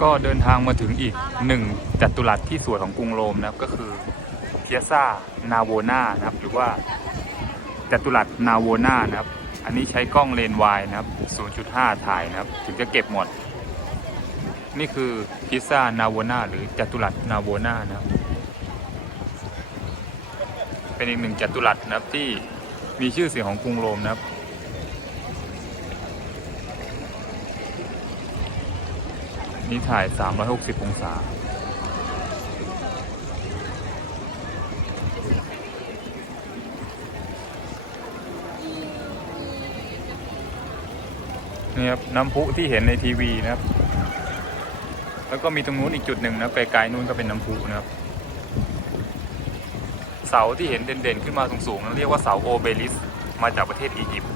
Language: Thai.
ก็เดินทางมาถึงอีกหนึ่งจัตุรัสที่สวยของกรุงโรมนะครับก็คือเพียซ่านาโวนานะครับหรือว่าจัตุรัสนาโวนานะครับ อันนี้ใช้กล้องเลนส์วายนะครับ 0.5 ถ่ายนะครับ ถึงจะเก็บหมด นี่คือพิซซ่านาโวนาหรือจัตุรัสนาโวนานะครับ เป็นอีกหนึ่งจัตุรัสนะครับที่มีชื่อเสียงของกรุงโรมนะครับ นี่ถ่าย 360 องศา นี่ครับ น้ำพุที่เห็นในทีวีนะครับ แล้วก็มีตรงนู้นอีกจุดหนึ่งนะไกลๆนู้นก็เป็นน้ำพุนะครับ เสาที่เห็นเด่นๆ ขึ้นมาสูงๆนั้นเรียกว่าเสาโอเบลิส มาจากประเทศอียิปต์